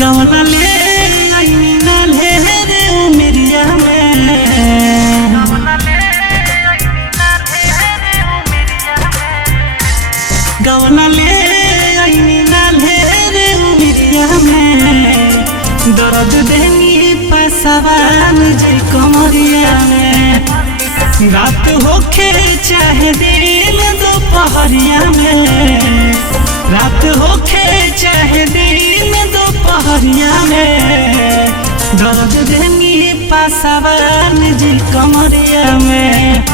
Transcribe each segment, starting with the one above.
गवना ले आई ना ले रे उमिरिया में गवना ले आई ना ले रे उमिरिया में दर्द देनी पसवान जी कमरिया में रात होखे चाहे दिन दोपहरिया में रात होखे चाहे दिन दोपहरिया में दर्द देनी पासवान जी कमरिया में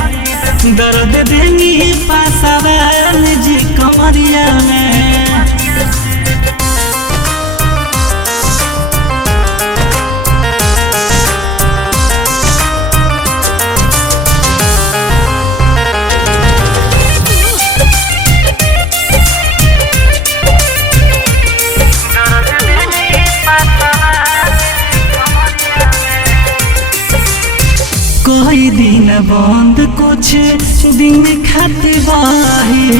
दर्द देनी पासवान जी कमरिया में कोई दिन बंद कुछ दिन खातिर बाही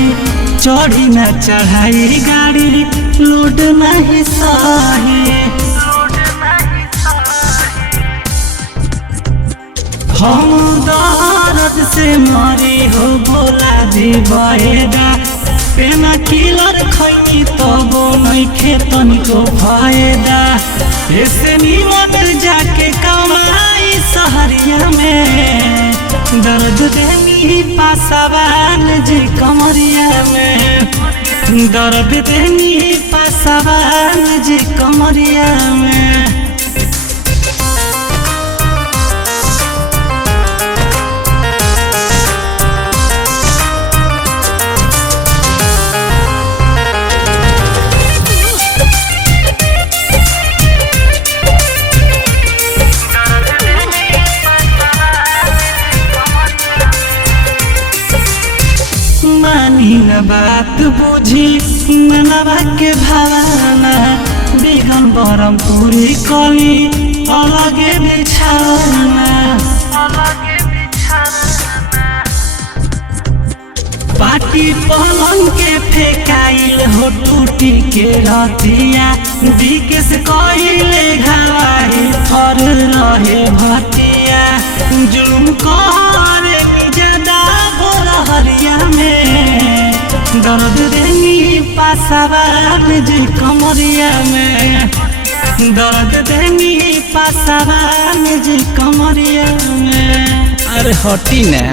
चढ़ी न चढ़ाई गाड़ी लोड नहीं सही हम दर्द से मरी हो बोला जी बहेगा पेना किलर खैनी तबो नहीं खेतन को फायदा ऐसे निमत जाके कमाई सहरिया में दर्द देनी पासवान जी कमरिया में दर्द देनी पासवान जी कमरिया में मानी न बात बुझी मनवा के भावना बिगन बरम पूरी कली अलगे बिछाना पाटी पलंग के फेकाइल हो टूटी के रतिया दिके से कहिले घावाही थर रहे भतिया जुलुम करे ज्यादा बोला हरिया में दर्द देनी पासवान जी कमरिया में दर्द देनी पासवान जी कमरिया में अरे हटी ना।